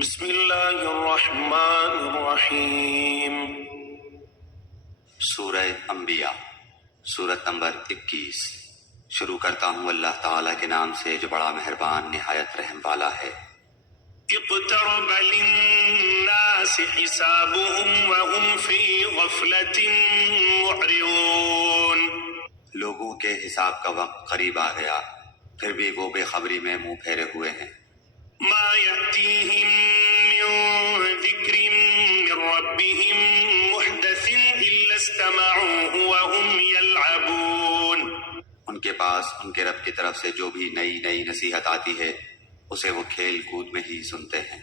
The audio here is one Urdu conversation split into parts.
بسم اللہ الرحمن الرحیم۔ سورہ انبیاء، سورت نمبر 21۔ شروع کرتا ہوں اللہ تعالیٰ کے نام سے جو بڑا مہربان نہایت رحم والا ہے۔ اقترب للناس حسابهم وهم في غفلة معرضون۔ لوگوں کے حساب کا وقت قریب آ گیا، پھر بھی وہ بے خبری میں منہ پھیرے ہوئے ہیں۔ ما يأتيهم من ذكر من ربهم محدث إلا استمعوه وهم يلعبون۔ ان کے پاس ان کے رب کی طرف سے جو بھی نئی نصیحت آتی ہے اسے وہ کھیل کود میں ہی سنتے ہیں۔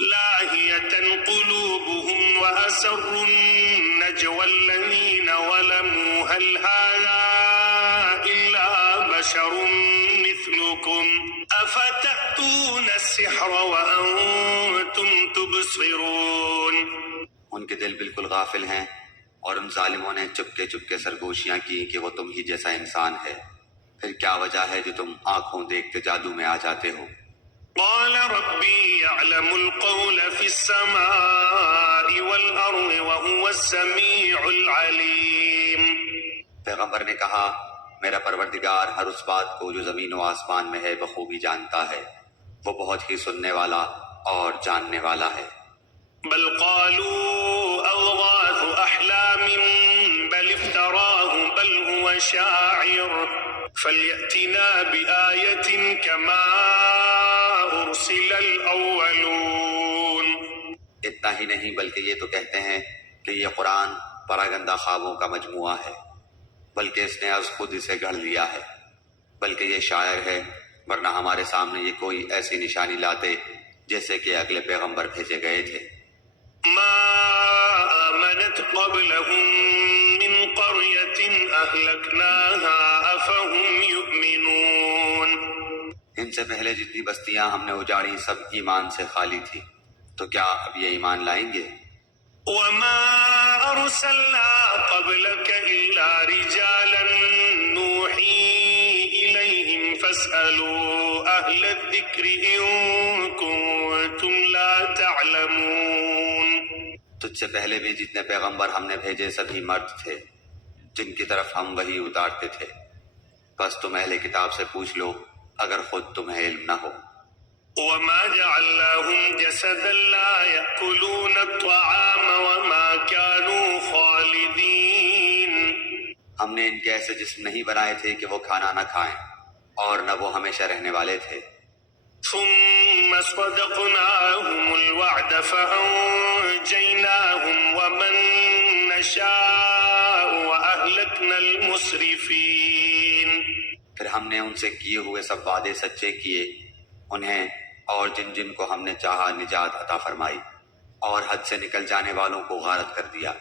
لاهية قلوبهم وأسروا النجوى الذين ظلموا هل هذا إلا بشر مثلكم أفتأتون السحر وأنتم تبصرون۔ ان کے دل بالکل غافل ہیں اور ان ظالموں نے چپکے سرگوشیاں کی کہ وہ تم ہی جیسا انسان ہے، پھر کیا وجہ ہے جو تم آنکھوں دیکھتے جادو میں آ جاتے ہو؟ قال ربي يعلم القول في السماء والأرض وهو السميع العليم۔ پیغمبر نے کہا میرا پروردگار ہر اس بات کو جو زمین و آسمان میں ہے بخوبی جانتا ہے، وہ بہت ہی سننے والا اور جاننے والا ہے۔ بل قالوا أضغاث أحلام بل افتراه بل هو شاعر فليأتنا بآية كما أرسل الأولون۔ اتنا ہی نہیں بلکہ یہ تو کہتے ہیں کہ یہ قرآن پراگندہ خوابوں کا مجموعہ ہے، بلکہ اس نے از خود اسے گھڑ لیا ہے، بلکہ یہ شاعر ہے، ورنہ ہمارے سامنے یہ کوئی ایسی نشانی لاتے جیسے کہ اگلے پیغمبر بھیجے گئے تھے۔ ما آمنت قبلهم من قرية أهلكناها أفهم يؤمنون۔ ان سے پہلے جتنی بستیاں ہم نے اجاڑی سب ایمان سے خالی تھی، تو کیا اب یہ ایمان لائیں گے؟ وما أرسلنا قبلك إلا رجالا نوحي إليهم فاسألوا أهل الذكر إن كنتم لا تعلمون۔ تجھ سے پہلے بھی جتنے پیغمبر ہم نے بھیجے سبھی مرد تھے جن کی طرف ہم وحی اتارتے تھے، بس تم اہل کتاب سے پوچھ لو اگر خود تمہیں علم نہ ہو۔ وما جعلناهم جسدا لا يأكلون الطعام وما كانوا خالدين۔ ہم نے ان کے ایسے جسم نہیں بنائے تھے کہ وہ کھانا نہ کھائیں اور نہ وہ ہمیشہ رہنے والے تھے۔ ثم صدقناهم الوعد فأنجيناهم ومن نشاء وأهلكنا المسرفين۔ پھر ہم نے ان سے کیے ہوئے سب وعدے سچے کیے، انہیں اور جن کو ہم نے چاہا نجات عطا فرمائی، اور حد سے نکل جانے والوں کو غارت کر دیا۔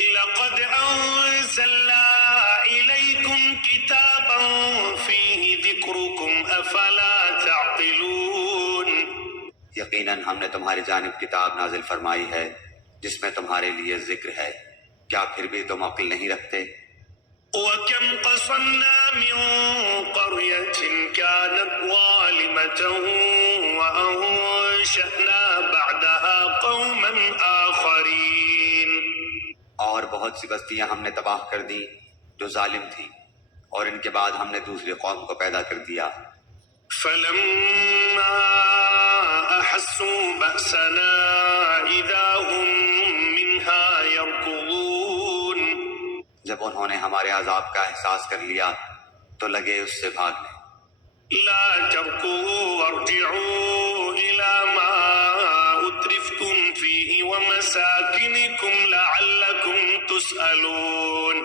لقد أنزلنا إليكم كتابا فيه ذكركم أفلا تعقلون۔ یقیناً ہم نے تمہاری جانب کتاب نازل فرمائی ہے جس میں تمہارے لیے ذکر ہے، کیا پھر بھی تم عقل نہیں رکھتے؟ وَكَمْ قَصَمْنَا مِن قَرْيَةٍ كَانَتْ ظَالِمَةً وَأَنشَأْنَا بَعْدَهَا قَوْمًا آخَرِينَ۔ اور بہت سی بستیاں ہم نے تباہ کر دیں جو ظالم تھی، اور ان کے بعد ہم نے دوسری قوم کو پیدا کر دیا۔ فَلَمَّا أَحَسُّوا بَأْسَنَا إِذَا هُم مِّنْهَا يَرْكُضُونَ۔ جب انہوں نے ہمارے عذاب کا احساس کر لیا تو لگے اس سے بھاگنے۔ لا تركضوا وارجعوا إلى ما أترفتم فيه ومساكنكم لعلكم تسألون۔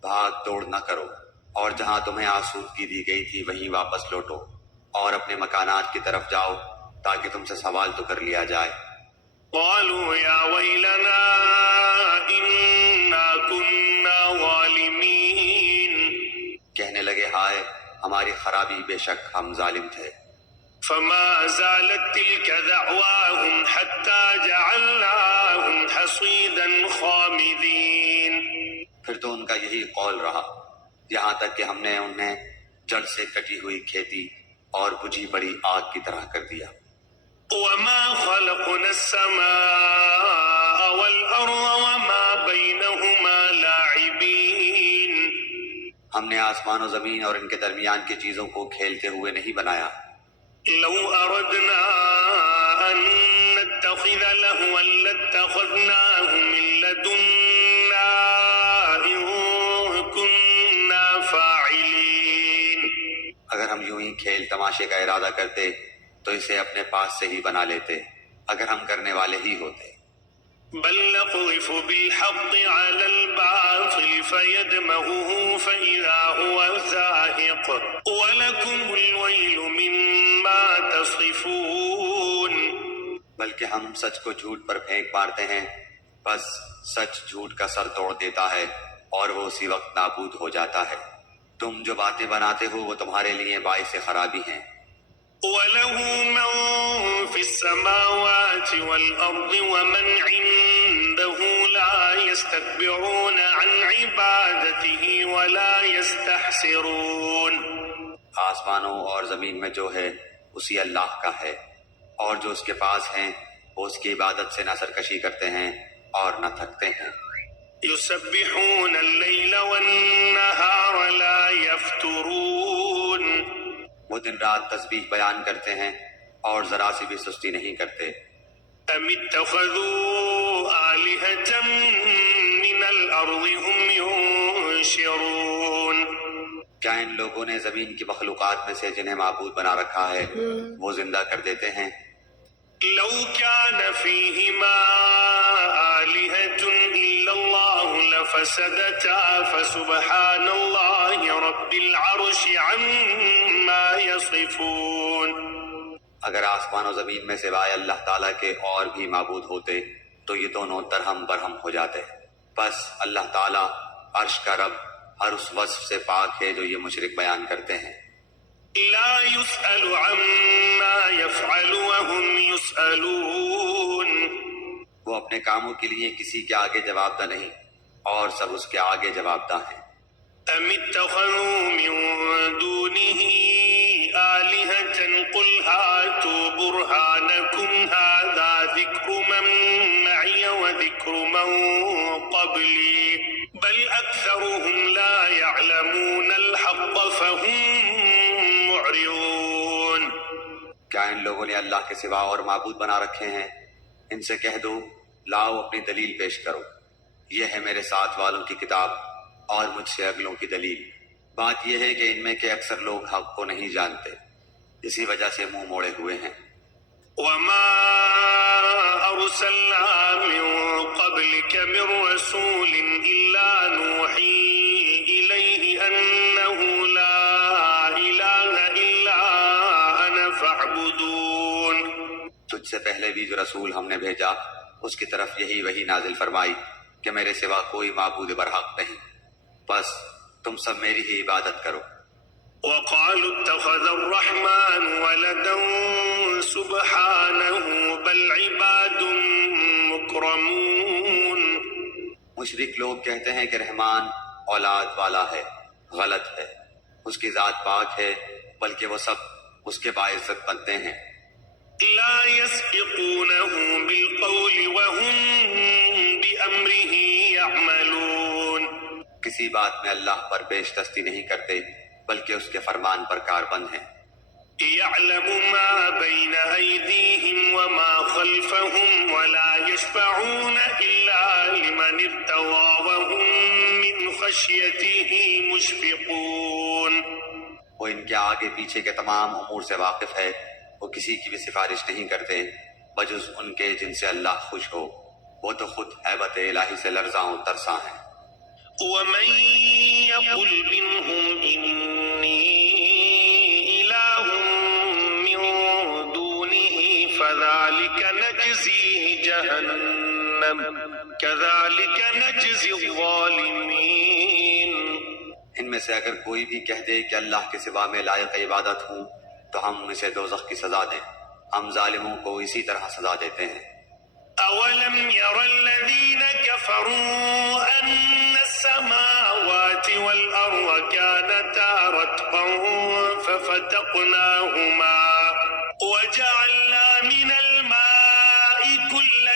بھاگ دوڑ نہ کرو، اور جہاں تمہیں آسودگی دی گئی تھی وہیں واپس لوٹو، اور اپنے مکانات کی طرف جاؤ تاکہ تم سے سوال تو کر لیا جائے۔ قالوا يا ويلنا إنا كنا ظالمين۔ کہنے لگے ہائے ہماری خرابی، بے شک ہم ظالم تھے۔ فما زالت تلك دعواهم حتى جعلناهم حصيدا خامدين۔ پھر تو ان کا یہی قول رہا یہاں تک کہ ہم نے انہیں جڑ سے کٹی ہوئی کھیتی اور بجھی پڑی آگ کی طرح کر دیا۔ وما خلقنا السماء والأرض وما بينهما لاعبين. ہم نے آسمان و زمین اور ان کے درمیان کی چیزوں کو کھیلتے ہوئے نہیں بنایا. لو أردنا أن نتخذ لهوا لاتخذناه من لدنا إن كنا فاعلين. اگر ہم یوں ہی کھیل تماشے کا ارادہ کرتے تو اسے اپنے پاس سے ہی بنا لیتے اگر ہم کرنے والے ہی ہوتے. بل نقذف بالحق على الباطل فيدمغه فإذا هو زاهق ولكم الويل مما تصفون. بلکہ ہم سچ کو جھوٹ پر پھینک مارتے ہیں بس سچ جھوٹ کا سر توڑ دیتا ہے اور وہ اسی وقت نابود ہو جاتا ہے. تم جو باتیں بناتے ہو وہ تمہارے لیے باعث خرابی ہیں. وله من في السماوات والأرض ومن عنده لا يستكبرون عن عبادته ولا يستحسرون. آسمانوں اور زمین میں جو ہے اسی اللہ کا ہے اور جو اس کے پاس ہیں وہ اس کی عبادت سے نہ سرکشی کرتے ہیں اور نہ تھکتے ہیں. يسبحون الليل والنهار لا يفترون. وہ دن رات تسبیح بیان کرتے ہیں اور ذرا سی بھی سستی نہیں کرتے. ام اتخذوا آلهة من الأرض هم ينشرون. کیا ان لوگوں نے زمین کی مخلوقات میں سے جنہیں معبود بنا رکھا ہے وہ زندہ کر دیتے ہیں؟ لو كان فيهما آلهة إلا الله لفسدتا فسبحان الله رب العرش عما يصفون. اگر آسمان و زمین میں سوائے اللہ تعالیٰ کے اور بھی معبود ہوتے تو یہ دونوں درہم برہم ہو جاتے. بس اللہ تعالیٰ عرش کا رب ہر اس وصف سے پاک ہے جو یہ مشرک بیان کرتے ہیں. لا يسأل عما يفعل وهم يسألون. وہ اپنے کاموں کے لیے کسی کے آگے جواب دہ نہیں اور سب اس کے آگے جواب دہ ہیں. ام اتخذوا من دونه آلهة قل هاتوا برهانكم هذا ذكر من معي وذكر من قبلي بل أكثرهم لا يعلمون الحق فهم معرضون. کیا ان لوگوں نے اللہ کے سوا اور معبود بنا رکھے ہیں؟ ان سے کہہ دو لاؤ اپنی دلیل پیش کرو. یہ ہے میرے ساتھ والوں کی کتاب اور مجھ سے اگلوں کی دلیل. بات یہ ہے کہ ان میں کے اکثر لوگ حق کو نہیں جانتے اسی وجہ سے منہ موڑے ہوئے ہیں. وما أرسلنا من قبلك من رسول إلا نوحي إليه أنه لا إله إلا أنا فاعبدون. تجھ سے پہلے بھی جو رسول ہم نے بھیجا اس کی طرف یہی وحی نازل فرمائی کہ میرے سوا کوئی معبود برحق نہیں بس تم سب میری ہی عبادت کرو. وقالوا اتخذ الرحمن ولدا سبحانه بل عباد مكرمون. مشرک لوگ کہتے ہیں کہ رحمان اولاد والا ہے. غلط ہے. اس کی ذات پاک ہے بلکہ وہ سب اس کے باعزت بنتے ہیں. لا يسبقونه بالقول وهم بأمره يعملون. کسی بات میں اللہ پر پیش دستی نہیں کرتے بلکہ اس کے فرمان پر کاربند ہیں. يعلم ما بين أيديهم وما خلفهم ولا يشفعون إلا لمن ارتضى وهم من خشيته مشفقون. وہ ان کے آگے پیچھے کے تمام امور سے واقف ہے. وہ کسی کی بھی سفارش نہیں کرتے بجز ان کے جن سے اللہ خوش ہو. وہ تو خود ہیبت الہی سے لرزاں و ترساں ہیں. ومن يقل منهم إني إله من دونه فذلك نجزيه جهنم كذلك نجزي الظالمين. ان میں سے اگر کوئی بھی کہہ دے کہ اللہ کے سوا میں لائق عبادت ہوں تو ہم اسے دوزخ کی سزا دیں. ہم ظالموں کو اسی طرح سزا دیتے ہیں. أولم ير الذين كفروا أن السماوات والأرض كانتا رتقا ففتقناهما وجعلنا من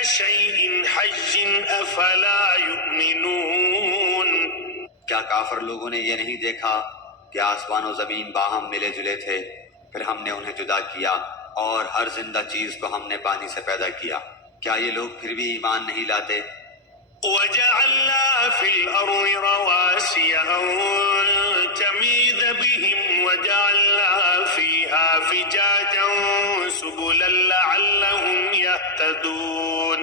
شيء حج أفلا يؤمنون کیا کافر لوگوں نے یہ نہیں دیکھا کہ آسمان و زمین باہم ملے جلے تھے، پھر ہم نے انہیں جدا کیا اور ہر زندہ چیز کو ہم نے پانی سے پیدا کیا، کیا یہ لوگ پھر بھی ایمان نہیں لاتے؟ وجعلنا في الأرض رواسي أن تميد بهم وجعلنا فيها فجاجا سبلا لعلهم يهتدون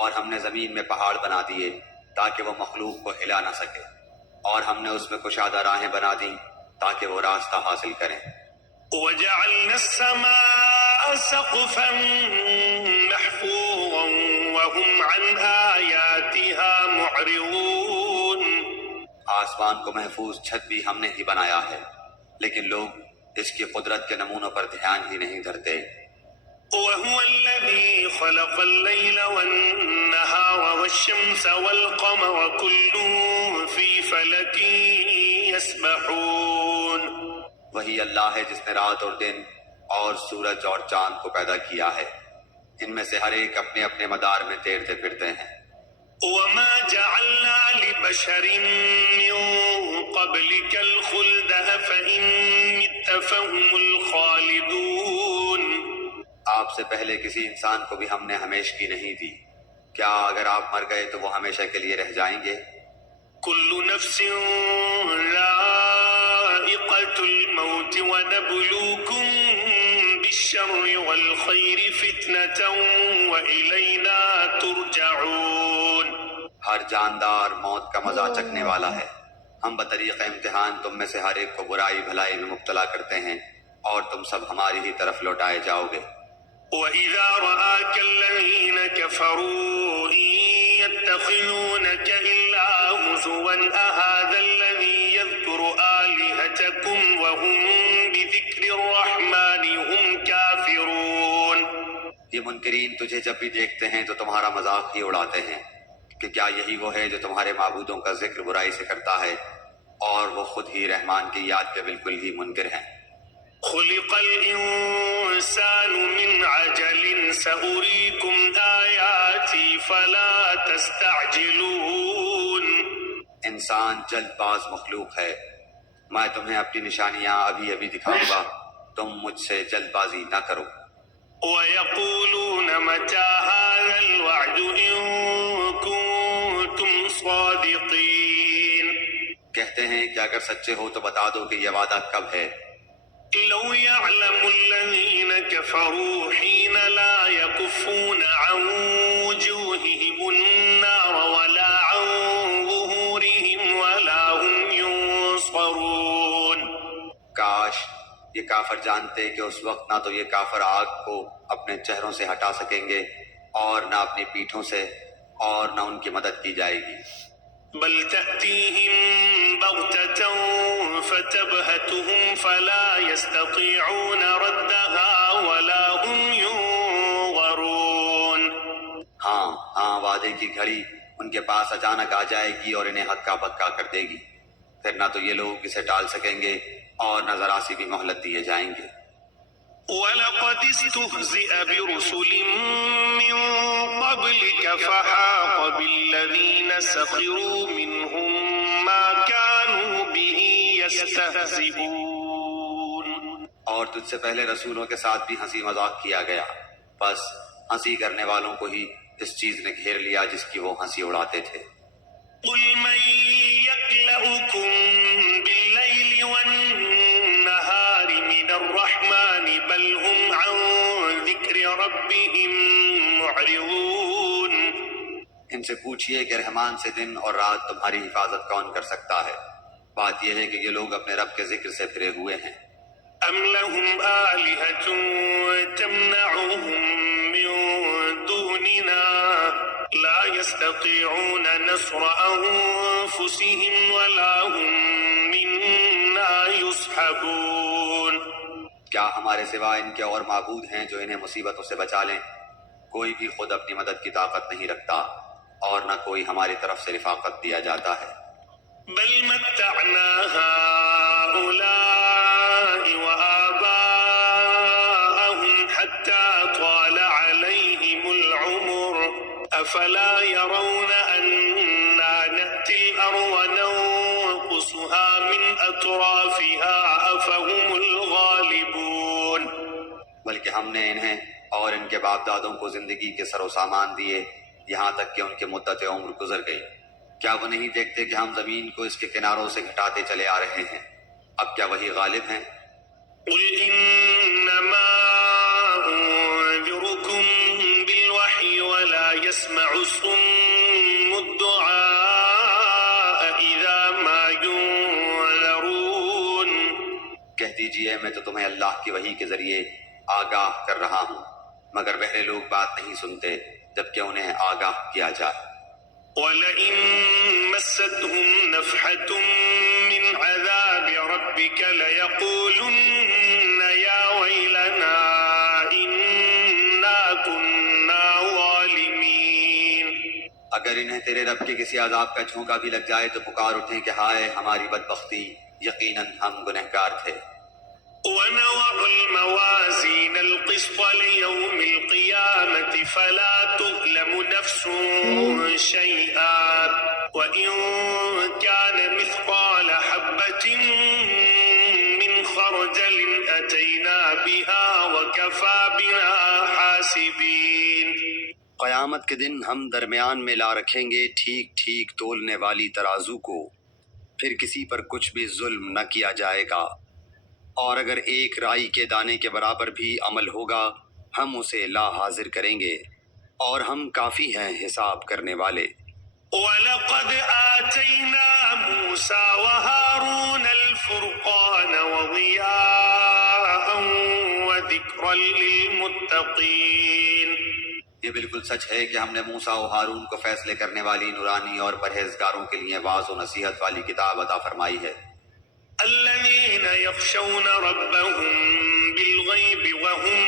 اور ہم نے زمین میں پہاڑ بنا دیے تاکہ وہ مخلوق کو ہلا نہ سکے، اور ہم نے اس میں کشادہ راہیں بنا دیں تاکہ وہ راستہ حاصل کریں۔ وجعلنا السماء سقفا محفوظا وهم عن آياتها معرضون آسمان کو محفوظ چھت بھی ہم نے ہی بنایا ہے، لیکن لوگ اس کی قدرت کے نمونوں پر دھیان ہی نہیں دھرتے۔ وهو الذي خلق الليل والنهار والشمس والقمر كل في فلك يسبحون وہی اللہ ہے جس نے رات اور دن اور سورج اور چاند کو پیدا کیا ہے، ان میں سے ہر ایک اپنے اپنے مدار میں تیرتے پھرتے ہیں۔ وما جعلنا لبشر من قبلك الخلد أفإن مت فهم الخالدون آپ سے پہلے کسی انسان کو بھی ہم نے ہمیشگی نہیں دی، کیا اگر آپ مر گئے تو وہ ہمیشہ کے لیے رہ جائیں گے؟ كل نفس ذائقة الموت ونبلوكم بالشر والخير فتنة وإلينا ترجعون ہر جاندار موت کا مزہ چکھنے والا ہے، ہم بطریق امتحان تم میں سے ہر ایک کو برائی بھلائی میں مبتلا کرتے ہیں، اور تم سب ہماری ہی طرف لوٹائے جاؤ گے۔ وَإِذَا رَآكَ الَّذِينَ كَفَرُوا إِن يَتَّخِذُونَكَ إِلَّا هُزُوًا أَهَٰذَا الَّذِي يَذْكُرُ آلِهَتَكُمْ وَهُم بِذِكْرِ الرَّحْمَٰنِ هُمْ كَافِرُونَ یہ منکرین تجھے جب بھی دیکھتے ہیں تو تمہارا مذاق ہی اڑاتے ہیں کہ کیا یہی وہ ہے جو تمہارے معبودوں کا ذکر برائی سے کرتا ہے، اور وہ خود ہی رحمان کی یاد کے بالکل ہی منکر ہیں۔ خلق الإنسان من عجل سأريكم آياتي فلا تستعجلون انسان جلد باز مخلوق ہے، میں تمہیں اپنی نشانیاں ابھی ابھی دکھاؤں گا، تم مجھ سے جلد بازی نہ کرو۔ ويقولون متى هذا الوعد إن كنتم صادقين کہتے ہیں کہ اگر سچے ہو تو بتا دو کہ یہ وعدہ کب ہے۔ لو يعلم الذين كفروا حين لا يكفون عن وجوههم النار ولا عن ظهورهم ولا هم ينصرون کاش یہ کافر جانتے کہ اس وقت نہ تو یہ کافر آگ کو اپنے چہروں سے ہٹا سکیں گے اور نہ اپنی پیٹھوں سے، اور نہ ان کی مدد کی جائے گی۔ بل تأتيهم بغتة فتبهتهم فلا يستطيعون ردها ولا هم ينظرون ہاں وعدے کی گھڑی ان کے پاس اچانک آ جائے گی اور انہیں ہکا بکا کر دے گی، پھر نہ تو یہ لوگ اسے ٹال سکیں گے اور نہ ذرا سی بھی مہلت دیے جائیں گے۔ وَلَقَدِ اسْتُهْزِئَ بِرُسُلٍ مِّن قَبْلِكَ فَحَاقَ بِالَّذِينَ سَخِرُوا مِنْهُم مَّا كَانُوا بِهِ يَسْتَهْزِئُونَ اور تجھ سے پہلے رسولوں کے ساتھ بھی ہنسی مذاق کیا گیا، بس ہنسی کرنے والوں کو ہی اس چیز نے گھیر لیا جس کی وہ ہنسی اڑاتے تھے۔ قُلْ مَن يَكْلَؤُكُم بِاللَّيْلِ وَالنَّهَارِ مِنَ الرَّحْمَٰنِ بَلْ هُمْ عَن ذِكْرِ رَبِّهِم مُّعْرِضُونَ ان سے پوچھئے کہ رحمان سے دن اور رات تمہاری حفاظت کون کر سکتا ہے؟ بات یہ ہے کہ یہ لوگ اپنے رب کے ذکر سے پھرے ہوئے ہیں۔ أَمْ لَهُمْ آلِهَةٌ تَمْنَعُهُم مِّن دُونِنَا لَا يَسْتَطِيعُونَ نَصْرَ أَنفُسِهِمْ وَلَا هُم مِّنَّا يُصْحَبُونَ کیا ہمارے سوا ان کے اور معبود ہیں جو انہیں مصیبتوں سے بچا لیں؟ کوئی بھی خود اپنی مدد کی طاقت نہیں رکھتا، اور نہ کوئی ہماری طرف سے رفاقت دیا جاتا ہے۔ بل متعنا هؤلاء وآباءهم حتى طال عليهم العمر أفلا يرون أنا نأتي الأرض ننقصها من أطرافها أفهم الغالبون. بلکہ ہم نے انہیں اور ان کے باپ دادوں کو زندگی کے سر و سامان دیے یہاں تک کہ ان کی مدت عمر گزر گئی. کیا وہ نہیں دیکھتے کہ ہم زمین کو اس کے کناروں سے گھٹاتے چلے آ رہے ہیں؟ اب کیا وہی غالب ہیں؟ قل إنما أنذركم بالوحي ولا يسمع الصم الدعاء إذا ما ينذرون. کہہ دیجئے میں تو تمہیں اللہ کی وحی کے ذریعے آگاہ کر رہا ہوں، مگر بہرے لوگ بات نہیں سنتے جبکہ انہیں آگاہ کیا جائے. وَلَئِن مَسَّتْهُمْ نَفْحَةٌ مِّنْ عَذَابِ رَبِّكَ لَيَقُولُنَّ يَا وَيْلَنَا إِنَّا كُنَّا ظَالِمِينَ. اگر انہیں تیرے رب کے کسی عذاب کا جھونکا بھی لگ جائے تو پکار اٹھیں کہ ہائے ہماری بدبختی، یقیناً ہم گنہگار تھے. وَنَضَعُ الْمَوَازِينَ الْقِسْطَ لِيَوْمِ الْقِيَامَةِ فَلَا تُظْلَمُ نَفْسٌ شَيْئًا وَإِن كَانَ مِثْقَالَ حَبَّةٍ مِّنْ خَرْدَلٍ أَتَيْنَا بِهَا وَكَفَى بِنَا حَاسِبِينَ. قیامت کے دن ہم درمیان میں لا رکھیں گے ٹھیک ٹھیک تولنے والی ترازو کو، پھر کسی پر کچھ بھی ظلم نہ کیا جائے گا، اور اگر ایک رائی کے دانے کے برابر بھی عمل ہوگا ہم اسے لا حاضر کریں گے، اور ہم کافی ہیں حساب کرنے والے. وَلَقَدْ آتَيْنَا مُوسَى وَهَارُونَ الْفُرْقَانَ وَضِيَاءً وَذِكْرًا لِّلْمُتَّقِينَ. یہ بالکل سچ ہے کہ ہم نے موسیٰ و ہارون کو فیصلے کرنے والی نورانی اور پرہیزگاروں کے لیے واعظ و نصیحت والی کتاب عطا فرمائی ہے. الذين يخشون ربهم بالغيب وهم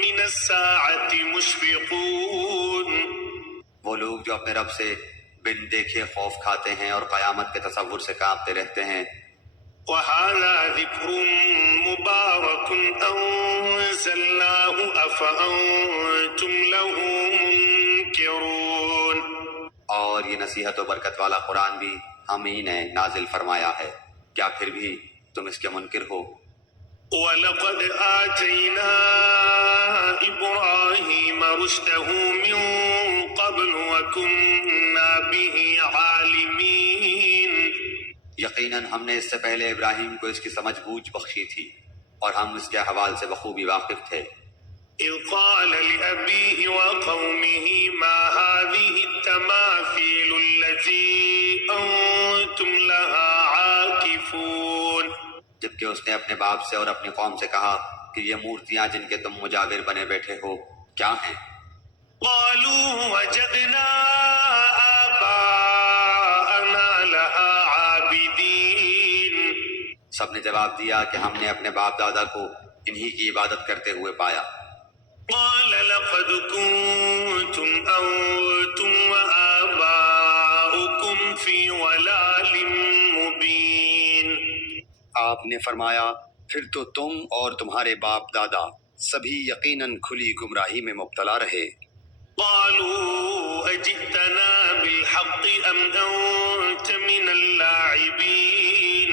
من الساعة مشفقون. وہ لوگ جو اپنے رب سے بن دیکھے خوف کھاتے ہیں اور قیامت کے تصور سے کانپتے رہتے ہیں. وهذا ذكر مبارك أنزلناه أفأنتم له منكرون. اور یہ نصیحت و برکت والا قرآن بھی ہم ہی نے نازل فرمایا ہے، کیا پھر بھی تم اس کے منکر ہو؟ وَلَقَدْ آتَيْنَا إِبْرَاهِيمَ رُشْدَهُ مِن قَبْلُ وَكُنَّا بِهِ عَالِمِينَ. یقیناً ہم نے اس سے پہلے ابراہیم کو اس کی سمجھ بوجھ بخشی تھی اور ہم اس کے احوال سے بخوبی واقف تھے. إِذْ قَالَ لِأَبِيهِ وَقَوْمِهِ مَا هَٰذِهِ التَّمَاثِيلُ الَّتِي أَنتُمْ لَهَا عَاكِفُونَ. جبکہ اس نے اپنے باپ سے اور اپنی قوم سے کہا کہ یہ مورتیاں جن کے تم مجاور بنے بیٹھے ہو کیا ہیں؟ قَالُوا وَجَدْنَا آبَاءَنَا لَهَا عَابِدِينَ. سب نے جواب دیا کہ ہم نے اپنے باپ دادا کو انہی کی عبادت کرتے ہوئے پایا. قَالَ لَقَدْ كُنتُمْ أَنتُمْ وَآبَاؤُكُمْ فِي ضَلَالٍ مُّبِينٍ. آپ نے فرمایا پھر تو تم اور تمہارے باپ دادا سبھی یقیناً کھلی گمراہی میں مبتلا رہے. قَالُوا أَجِئْتَنَا بِالْحَقِّ أَمْ أَنتَ مِنَ اللاعبین.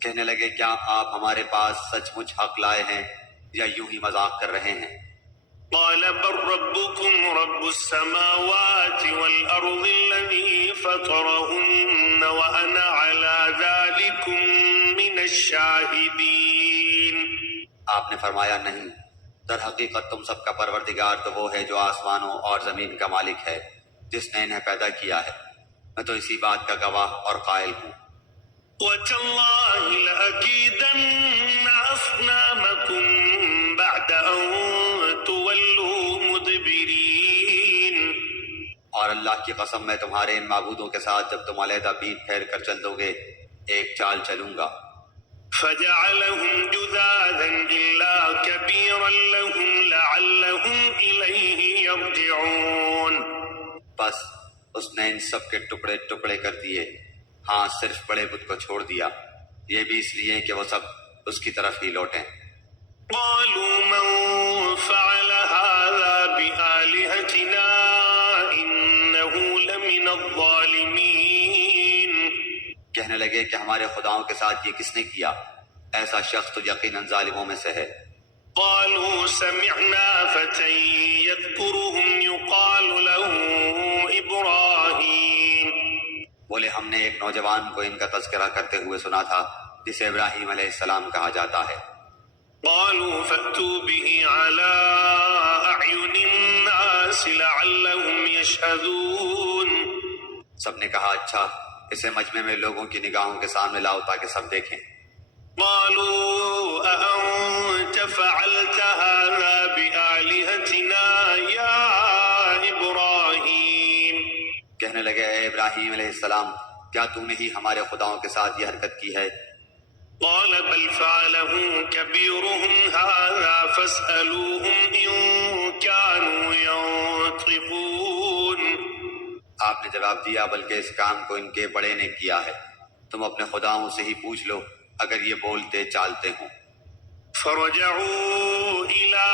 کہنے لگے کیا آپ ہمارے پاس سچ مچ حق لائے ہیں یا یوں ہی مذاق کر رہے ہیں؟ قال بل ربكم رب السماوات والأرض الذي فطرهن وأنا على ذلكم من الشاهدين. آپ نے فرمایا نہیں، در حقیقت تم سب کا پروردگار تو وہ ہے جو آسمانوں اور زمین کا مالک ہے، جس نے انہیں پیدا کیا ہے، میں تو اسی بات کا گواہ اور قائل ہوں. وَتَاللَّهِ لَأَكِيدَنَّ أَصْنَامَكُمْ بَعْدَ أَن تُوَلُّوا مُدْبِرِينَ. اور اللہ کی قسم میں تمہارے ان معبودوں کے ساتھ جب تم علیحدہ پیٹ پھیر کر چل دو گے ایک چال چلوں گا. فَجَعَلَهُمْ جُذَاذًا إِلَّا كَبِيرًا لَهُمْ لَعَلَّهُمْ إِلَيْهِ يَرْجِعُونَ. بس اس نے ان سب کے ٹکڑے ٹکڑے کر دیے، ہاں صرف بڑے بت کو چھوڑ دیا، یہ بھی اس لیے کہ وہ سب اس کی طرف ہی لوٹیں. قالوا من فعل هذا بآلهتنا الظالمين. کہنے لگے کہ ہمارے خداؤں کے ساتھ یہ کس نے کیا؟ ایسا شخص تو یقیناً ظالموں میں سے ہے۔ قالوا سمعنا فتى يذكرهم يقال له إبراهيم. بولے ہم نے ایک نوجوان کو ان کا تذکرہ کرتے ہوئے سنا تھا جسے ابراہیم علیہ السلام کہا جاتا ہے۔ قالوا فأتوا به على أعين الناس لعلهم يشهدون. سب نے کہا اچھا اسے مجمع میں لوگوں کی نگاہوں کے سامنے لاؤ تاکہ سب دیکھیں۔ قالوا أأنت فعلت هذا بآلهتنا يا إبراهيم. کہنے لگے اے ابراہیم علیہ السلام کیا تو نے ہی ہمارے خداؤں کے ساتھ یہ حرکت کی ہے؟ قال بل فعله كبيرهم هذا فاسألوهم إن كانوا ينطقون. آپ نے جواب دیا بلکہ اس کام کو ان کے بڑے نے کیا ہے، تم اپنے خداؤں سے ہی پوچھ لو اگر یہ بولتے چالتے ہوں۔ فرجعوا إلى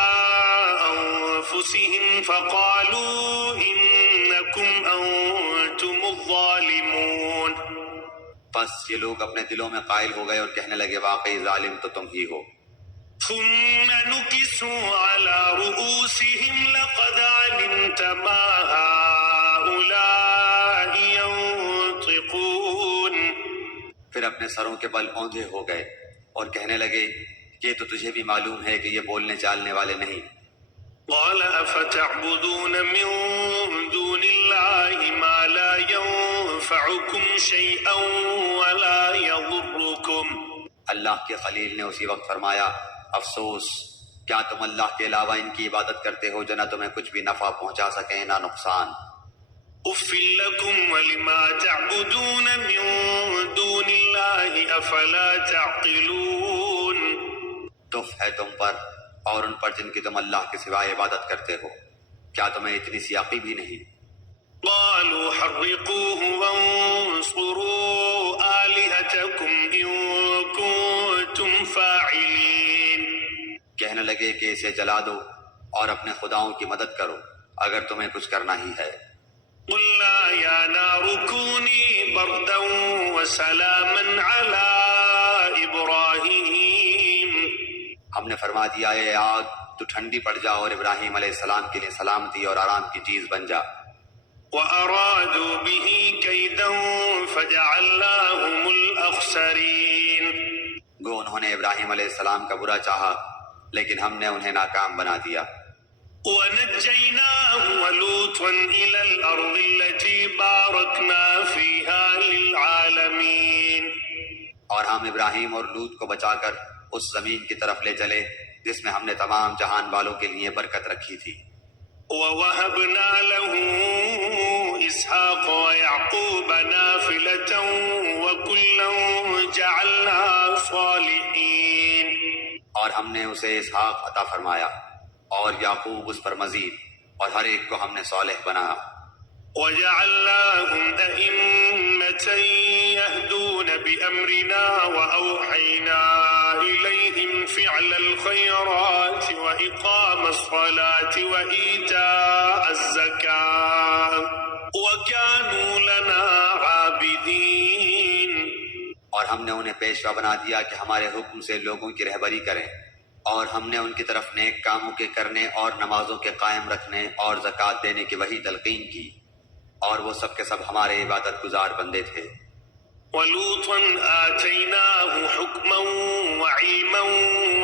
أنفسهم فقالوا إنكم أنتم الظالمون. بس یہ لوگ اپنے دلوں میں قائل ہو گئے اور کہنے لگے واقعی ظالم تو تم ہی ہو۔ ثم نكسوا على رؤوسهم لقد علمت ما هؤلاء ينطقون. پھر اپنے سروں کے بل اوندھے ہو گئے اور کہنے لگے یہ تو تجھے بھی معلوم ہے کہ یہ بولنے چالنے والے نہیں۔ قال أفتعبدون من دون الله ما لا ينفعكم شيئا ولا يضركم. اللہ کے خلیل نے اسی وقت فرمایا افسوس کیا تم اللہ کے علاوہ ان کی عبادت کرتے ہو جو نہ تمہیں کچھ بھی نفع پہنچا سکیں نہ نقصان۔ أف لكم ولما تعبدون من دون الله أفلا تعقلون. تف ہے تم پر اور ان پر جن کی تم اللہ کے سوائے عبادت کرتے ہو، کیا تمہیں اتنی سی عقل بھی نہیں؟ قالوا حرقوه وانصروا آلهتكم إن كنتم فاعلين. کہنے لگے کہ اسے جلا دو اور اپنے خداؤں کی مدد کرو اگر تمہیں کچھ کرنا ہی ہے۔ قلنا يا نار كوني بردا وسلاما على إبراهيم. ہم نے فرما دیا اے آگ تو ٹھنڈی پڑ جا اور ابراہیم علیہ السلام کے لیے سلامتی اور آرام کی چیز بن جا۔ وأرادوا به كيدا فجعلناهم الأخسرين. گو انہوں نے ابراہیم علیہ السلام کا برا چاہا لیکن ہم نے انہیں ناکام بنا دیا۔ ونجيناه ولوطا إلى الأرض التي باركنا فيها للعالمين. اور ہم ابراہیم اور لوط کو بچا کر اس زمین کی طرف لے چلے جس میں ہم نے تمام جہان والوں کے لیے برکت رکھی تھی۔ ووهبنا له إسحاق ويعقوب نافلة وكلا جعلنا صالحين. اور ہم نے اسے اسحاق عطا فرمایا اور یعقوب اس پر مزید اور ہر ایک کو ہم نے صالح بنا۔ وجعلناهم أئمة يهدون بأمرنا وأوحينا إليهم فعل الخيرات وإقام الصلاة وإيتاء الزكاة وكانوا لنا عابدين. اور ہم نے انہیں پیشوا بنا دیا کہ ہمارے حکم سے لوگوں کی رہبری کریں، اور ہم نے ان کی طرف نیک کاموں کے کرنے اور نمازوں کے قائم رکھنے اور زکوٰۃ دینے کی وہی تلقین کی، اور وہ سب کے سب ہمارے عبادت گزار بندے تھے۔ ولوطا آتيناه حكما وعلما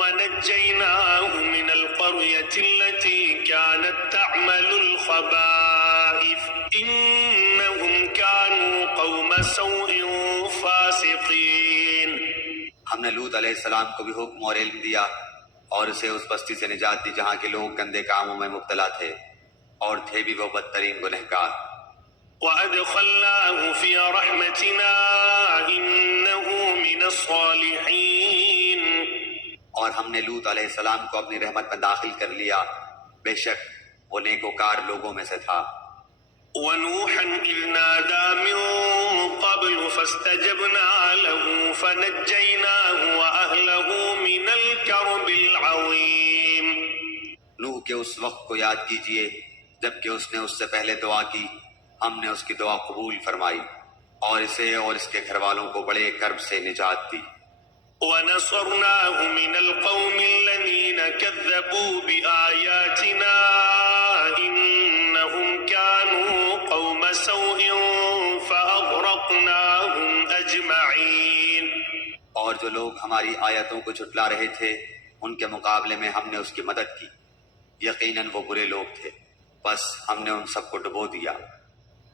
ونجيناه من القرية التي كانت تعمل الخبائث إنهم كانوا قوم سوء فاسقين. ہم نے لوط علیہ السلام کو بھی حکم اور علم دیا اور اسے اس بستی سے نجات دی جہاں کے لوگ گندے کاموں میں مبتلا تھے اور تھے بھی وہ بدترین گنہگار۔ وأدخلناه في رحمتنا إنه من الصالحين. اور ہم نے لوط علیہ السلام کو اپنی رحمت میں داخل کر لیا، بے شک وہ نیکوکار لوگوں میں سے تھا۔ ونوحا إذ نادى من قبل فاستجبنا له فنجيناه وأهله من الكرب العظيم. نوح کے اس وقت کو یاد کیجئے جبکہ اس نے اس سے پہلے دعا کی، ہم نے اس کی دعا قبول فرمائی اور اسے اور اس کے گھر والوں کو بڑے کرب سے نجات دی۔ ونصرناه من القوم الذين كذبوا بآياتنا إنهم كانوا قوم سوء فأغرقناهم أجمعين۔ اور جو لوگ ہماری آیتوں کو جھٹلا رہے تھے ان کے مقابلے میں ہم نے اس کی مدد کی، یقیناً وہ برے لوگ تھے، بس ہم نے ان سب کو ڈبو دیا۔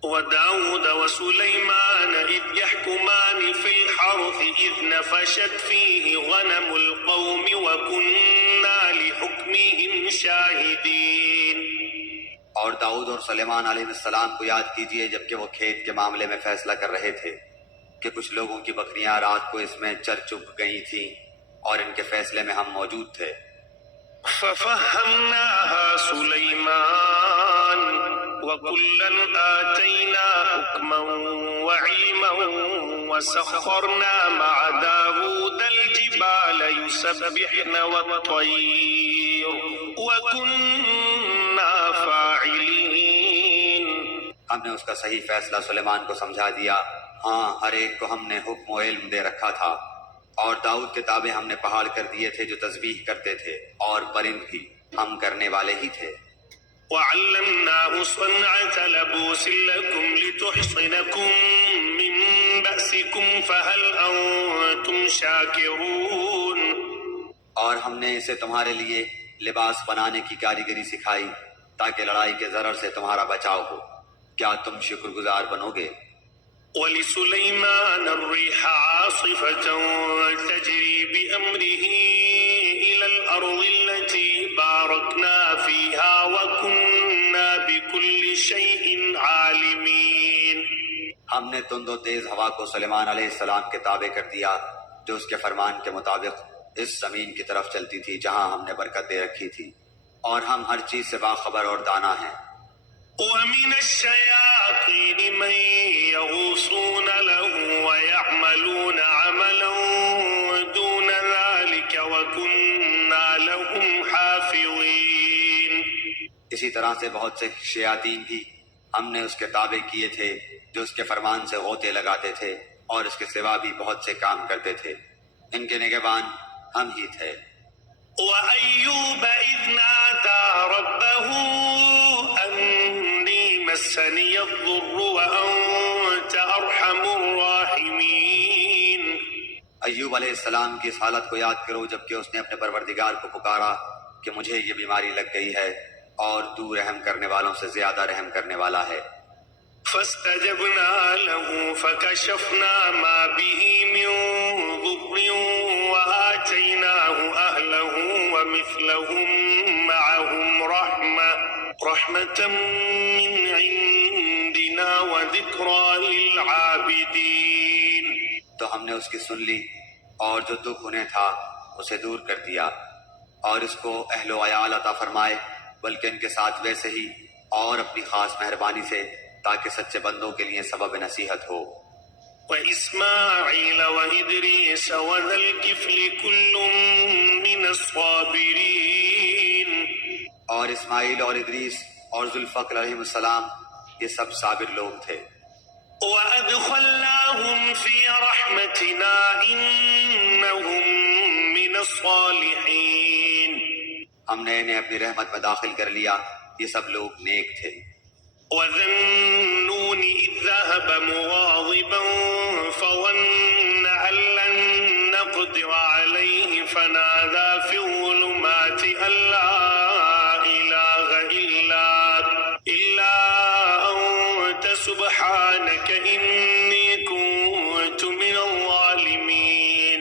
وداود وسليمان إذ يحكمان في الحرث إذ نفشت فيه غنم القوم وكنا لحكمهم شاهدين۔ اور داؤد اور سلیمان علیہ السلام کو یاد کیجئے جبکہ وہ کھیت کے معاملے میں فیصلہ کر رہے تھے کہ کچھ لوگوں کی بکریاں رات کو اس میں چر چگ گئی تھیں اور ان کے فیصلے میں ہم موجود تھے۔ ففهمناها سليمان وكلا آتينا حكما وعلما وسخرنا مع داود الجبال يسبحن والطير وكنا فاعلين۔ ہم نے اس کا صحیح فیصلہ سلیمان کو سمجھا دیا، ہاں ہر ایک کو ہم نے حکم و علم دے رکھا تھا، اور داؤد کے تابع ہم نے پہاڑ کر دیے تھے جو تسبیح کرتے تھے، اور پرند بھی ہم کرنے والے ہی تھے۔ وعلمناه صنعة لبوس لكم لتحصنكم من بأسكم فهل أنتم شاكرون۔ اور ہم نے اسے تمہارے لیے لباس بنانے کی کاریگری سکھائی تاکہ لڑائی کے ضرر سے تمہارا بچاؤ ہو، کیا تم شکر گزار بنو گے؟ ولسليمان الريح عاصفة تجري بأمره إلى الأرض التي باركنا فيها وكنا بكل شيء عالمين۔ ہم نے تند و تیز ہوا کو سلیمان علیہ السلام کے تابع کر دیا جو اس کے فرمان کے مطابق اس زمین کی طرف چلتی تھی جہاں ہم نے برکت دے رکھی تھی، اور ہم ہر چیز سے باخبر اور دانا ہیں۔ ومن الشياطين من يغوصون له ويعملون عملا دون ذلك وكنا لهم حافظين۔ اسی طرح سے بہت سے شیاطین بھی ہم نے اس کے تابع کیے تھے جو اس کے فرمان سے غوطے لگاتے تھے اور اس کے سوا بھی بہت سے کام کرتے تھے، ان کے نگہبان ہم ہی تھے۔ وأيوب إذ نادى ربه أني مسني الضر وأنت أرحم الراحمين۔ ایوب علیہ السلام کی اس حالت کو یاد کرو جبکہ اس نے اپنے پروردگار کو پکارا کہ مجھے یہ بیماری لگ گئی ہے اور تو رحم کرنے والوں سے زیادہ رحم کرنے والا ہے۔ فاستجبنا له فكشفنا ما به من ضر وآتيناه أهله ومثلهم معهم رحمة من عندنا وذكرى للعابدين۔ تو ہم نے اس کی سن لی اور جو دکھ انہیں تھا اسے دور کر دیا، اور اس کو اہل و عیال عطا فرمائے بلکہ ان کے ساتھ ویسے ہی اور اپنی خاص مہربانی سے تاکہ سچے بندوں کے لیے سبب نصیحت ہو۔ وإسماعيل وإدريس وذا الكفل كل من الصابرين۔ اور اسماعیل اور ادریس اور ذوالفقر علیہ السلام یہ سب صابر لوگ تھے۔ وأدخلناهم في رحمتنا إنهم من الصالحين۔ ہم نے انہیں اپنی رحمت میں داخل کر لیا، یہ سب لوگ نیک تھے۔ وذا النون إذ ذهب مغاضبا فظن أن لن نقدر عليه فنادى في الظلمات أن لا إله إلا أنت سبحانك إني كنت من الظالمين۔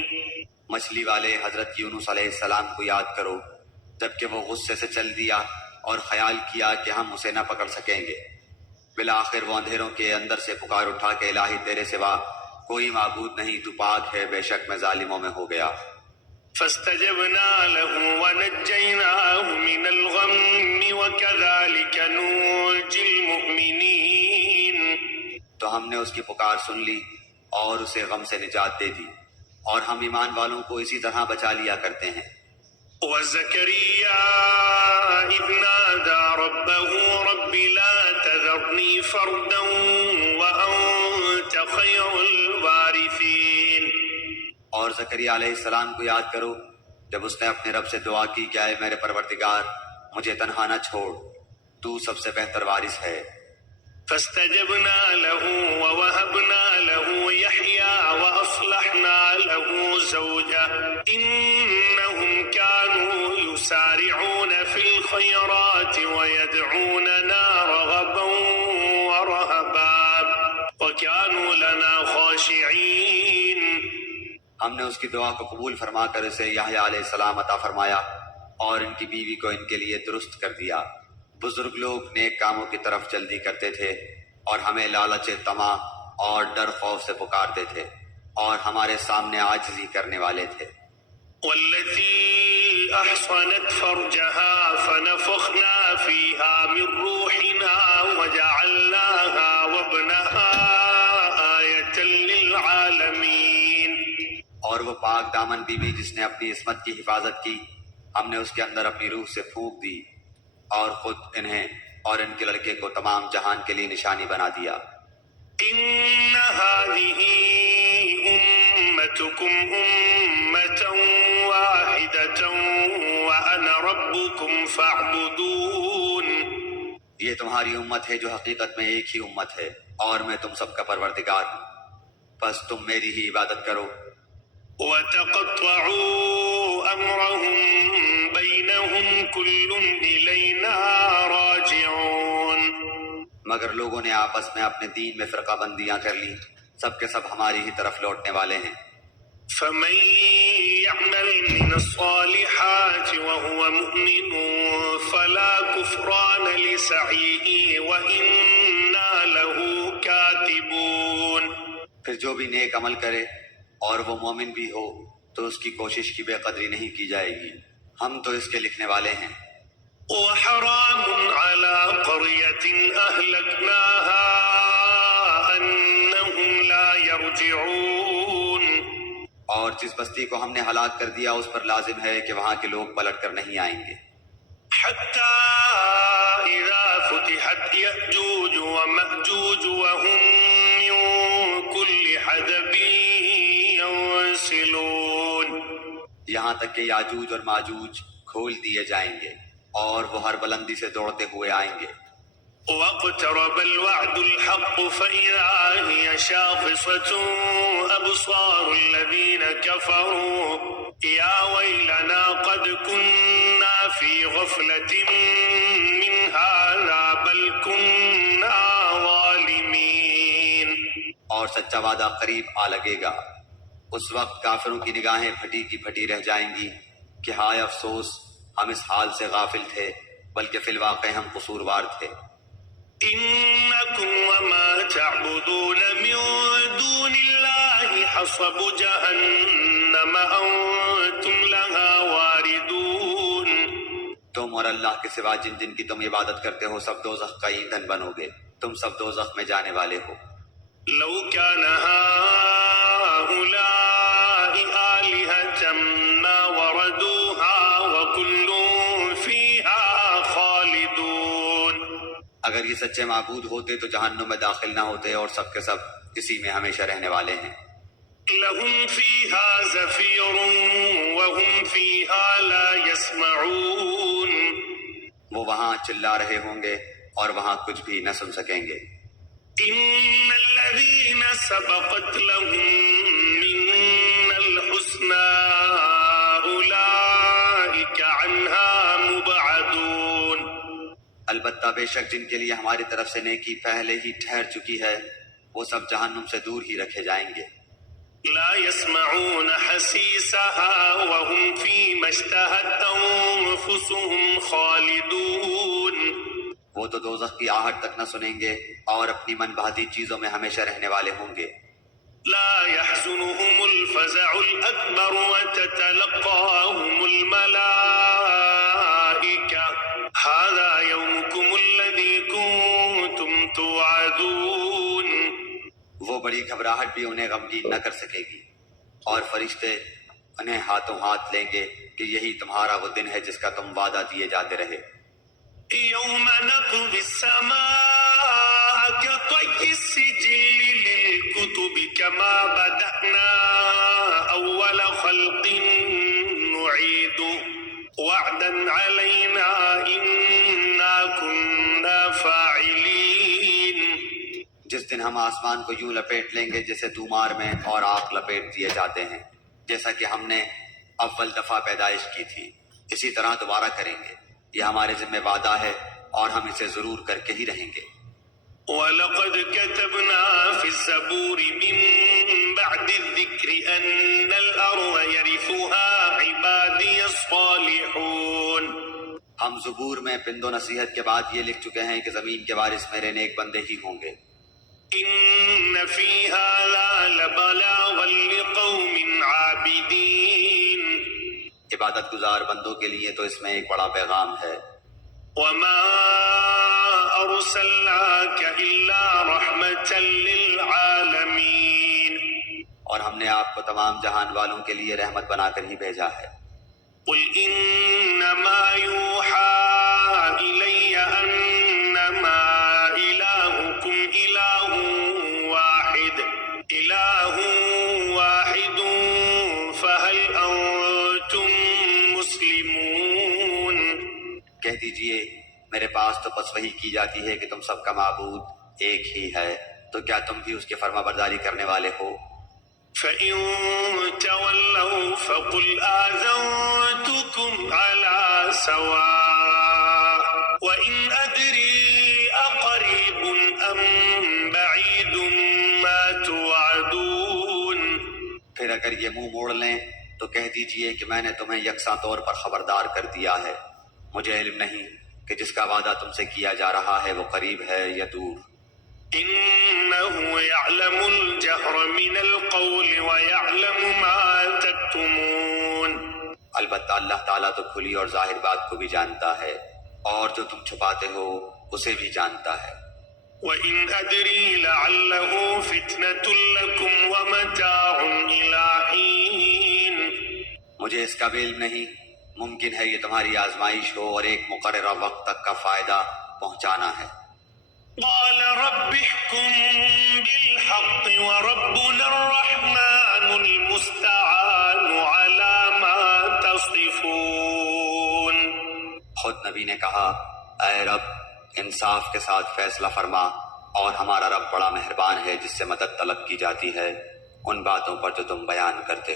مچھلی والے حضرت یونس علیہ السلام کو یاد کرو جبکہ وہ غصے سے چل دیا اور خیال کیا کہ ہم اسے نہ پکڑ سکیں گے، بالآخر وہ اندھیروں کے اندر سے پکار اٹھا کہ الہی تیرے سوا کوئی معبود نہیں، تو پاک ہے، بے شک میں ظالموں میں ہو گیا۔ فاستجبنا له ونجيناه من الغم وكذلك ننجي المؤمنين۔ تو ہم نے اس کی پکار سن لی اور اسے غم سے نجات دے دی، اور ہم ایمان والوں کو اسی طرح بچا لیا کرتے ہیں۔ وزكريا إذ نادى ربه رب لا تذرني فردا وأنت خير الوارثين. اور زکریا علیہ السلام کو یاد کرو جب اس نے اپنے رب سے دعا کی کہ اے میرے پروردگار مجھے تنہا نہ چھوڑ، تو سب سے بہتر وارث ہے۔ فاستجبنا له ووهبنا له يحيى وأصلحنا له زوجه إنهم كانوا يسارعون في الخيرات ويدعوننا رغبا ورهبا وكانوا لنا خاشعين. ہم نے اس کی دعا کو قبول فرما کر اسے یحییٰ علیہ السلام عطا فرمایا اور ان کی بیوی کو ان کے لیے درست کر دیا۔ بزرگ لوگ نیک کاموں کی طرف جلدی کرتے تھے اور ہمیں لالچ طمع اور ڈر خوف سے پکارتے تھے اور ہمارے سامنے عاجزی کرنے والے تھے۔ والتي أحصنت فرجها فنفخنا فيها من روحنا وجعلناها وابنها آية للعالمين. اور وہ پاک دامن بیوی جس نے اپنی عصمت کی حفاظت کی، ہم نے اس کے اندر اپنی روح سے پھونک دی اور خود انہیں اور ان کے لڑکے کو تمام جہان کے لیے نشانی بنا دیا۔ إن هذه أمتكم أمة واحدة وأنا ربكم فاعبدون. یہ تمہاری امت ہے جو حقیقت میں ایک ہی امت ہے اور میں تم سب کا پروردگار ہوں، بس تم میری ہی عبادت کرو۔ وتقطعوا أمرهم بينهم كل إلينا راجعون. مگر لوگوں نے آپس میں اپنے دین میں فرقہ بندیاں کر لی، سب کے سب ہماری ہی طرف لوٹنے والے ہیں۔ فمن يعمل من الصالحات وهو مؤمن فلا كفران لسعيه وإنا له كاتبون. پھر جو بھی نیک عمل کرے اور وہ مومن بھی ہو تو اس کی کوشش کی بے قدری نہیں کی جائے گی، ہم تو اس کے لکھنے والے ہیں۔ وحرام على قرية أهلكناها أنهم لا يرجعون. اور جس بستی کو ہم نے ہلاک کر دیا اس پر لازم ہے کہ وہاں کے لوگ پلٹ کر نہیں آئیں گے۔ حتى إذا فتحت يأجوج ومأجوج وهم من كل حدب ينسلون. یہاں تک کہ یاجوج اور ماجوج کھول دیے جائیں گے اور وہ ہر بلندی سے دوڑتے ہوئے آئیں گے۔ واقترب الوعد الحق فإذا هي شاخصة أبصار الذين كفروا يا ويلنا قد كنا في غفلة من هذا بل كنا ظالمين. اور سچا وعدہ قریب آ لگے گا، اس وقت کافروں کی نگاہیں پھٹی کی پھٹی رہ جائیں گی کہ ہائے افسوس ہم اس حال سے غافل تھے بلکہ فی الواقع ہم قصوروار تھے۔ إنكم وما تعبدون من دون الله حصب جهنم أنتم لها واردون. تم اور اللہ کے سوا جن جن کی تم عبادت کرتے ہو سب دوزخ کا ایندھن بنو گے، تم سب دوزخ میں جانے والے ہو۔ لو كان هؤلاء آلهة ما وردوها وكل فيها خالدون. اگر یہ سچے معبود ہوتے تو جہنم میں داخل نہ ہوتے اور سب کے سب اسی میں ہمیشہ رہنے والے ہیں۔ لهم فيها زفير وهم فيها لا يسمعون. وہ وہاں چلا رہے ہوں گے اور وہاں کچھ بھی نہ سن سکیں گے۔ إن الذين سبقت لهم منا الحسنى أولئك عنها مبعدون. البتہ بے شک جن کے لیے ہماری طرف سے نیکی پہلے ہی ٹھہر چکی ہے وہ سب جہنم سے دور ہی رکھے جائیں گے۔ لا يسمعون حسيسها وهم فيما اشتهت أنفسهم خالدون. وہ تو دوزخ کی آہٹ تک نہ سنیں گے اور اپنی من بھاتی چیزوں میں ہمیشہ رہنے والے ہوں گے۔ لا يحزنهم الفزع الأكبر وتتلقاهم الملائكة هذا يومكم الذي كنتم توعدون. وہ بڑی گھبراہٹ بھی انہیں غمگین نہ کر سکے گی اور فرشتے انہیں ہاتھوں ہاتھ لیں گے کہ یہی تمہارا وہ دن ہے جس کا تم وعدہ دیے جاتے رہے۔ يوم نطوي السماء كطي السجل للكتب كما بدأنا أول خلق نعيد وعدا علينا إنا كنا فاعلين. جس دن ہم آسمان کو یوں لپیٹ لیں گے جیسے تومار میں اور آگ لپیٹ دیے جاتے ہیں، جیسا کہ ہم نے اول دفعہ پیدائش کی تھی، اسی طرح دوبارہ کریں گے. یہ ہمارے ذمہ وعدہ ہے اور ہم اسے ضرور کر کے ہی رہیں گے. وَلَقَدْ كَتَبْنَا فِي الزَّبُورِ مِن بَعْدِ الذِّكْرِ أَنَّ الْأَرْضَ يَرِثُهَا عِبَادِيَ الصَّالِحُونَ. ہم زبور میں پند و نصیحت کے بعد یہ لکھ چکے ہیں کہ زمین کے وارث میرے نیک بندے ہی ہوں گے. إِنَّ فِي هَذَا لَبَلَاغًا لِقَوْمٍ عَابِدِينَ. عبادت گزار بندوں کے لیے تو اس میں ایک بڑا پیغام ہے. وَمَا أَرْسَلْنَاكَ إِلَّا رَحْمَةً لِلْعَالَمِينَ. اور ہم نے آپ کو تمام جہان والوں کے لیے رحمت بنا کر ہی بھیجا ہے. قُلْ إِنَّمَا يُوحَى إِلَيَّ أَنَّمَا إِلَٰهُكُمْ إِلَٰهٌ وَاحِدٌ فَهَلْ أَنتُم مُّسْلِمُونَ. کہہ دیجئے میرے پاس تو بس وحی کی جاتی ہے کہ تم سب کا معبود ایک ہی ہے، تو کیا تم بھی اس کی فرما برداری کرنے والے ہو؟ فَإِن تَوَلَّوْا فَقُلْ آذَنتُكُمْ عَلَىٰ سَوَاءٍ وَإِنْ أَدْرِي أَقَرِيبٌ أَمْ بَعِيدٌ مَّا تُوعَدُونَ. پھر اگر یہ منہ موڑ لیں تو کہہ دیجئے کہ میں نے تمہیں یکساں طور پر خبردار کر دیا ہے، مجھے علم نہیں کہ جس کا وعدہ تم سے کیا جا رہا ہے وہ قریب ہے یا دور. إِنَّهُ يَعْلَمُ الْجَهْرَ مِنَ الْقَوْلِ وَيَعْلَمُ مَا تَكْتُمُونَ. البتہ اللہ تعالیٰ تو کھلی اور ظاہر بات کو بھی جانتا ہے، اور جو تم چھپاتے ہو اسے بھی جانتا ہے. وَإِنْ أَدْرِي لَعَلَّهُ فِتْنَةٌ لَكُمْ وَمَتَاعٌ إِلَىٰ حِينٍ. مجھے اس کا بھی علم نہیں، ممکن ہے یہ تمہاری آزمائش ہو اور ایک مقررہ وقت تک کا فائدہ پہنچانا ہے. قال رب احكم بالحق وربنا الرحمن المستعان على ما تصفون. خود نبی نے کہا، اے رب انصاف کے ساتھ فیصلہ فرما، اور ہمارا رب بڑا مہربان ہے جس سے مدد طلب کی جاتی ہے ان باتوں پر جو تم بیان کرتے ہو.